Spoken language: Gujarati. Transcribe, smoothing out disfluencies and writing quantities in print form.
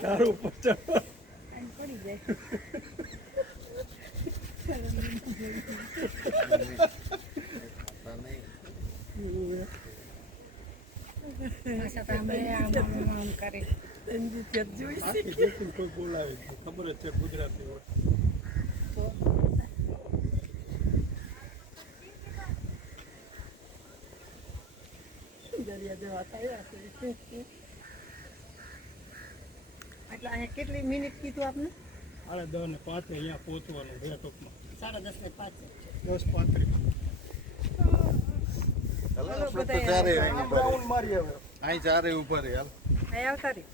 તારું પડી જાય કોઈ બોલાવે ખબર જ છે ગુજરાતી હોય એટલે અહીંયા કેટલી મિનિટ કીધું આપને 10 ને 5 અહીંયા પહોંચવાનું બે ટોકમાં 10:30 ને 5 10:35 રાઉન્ડ મારી હવે અહીં ચારે ઉપર હાલ આવતા રહી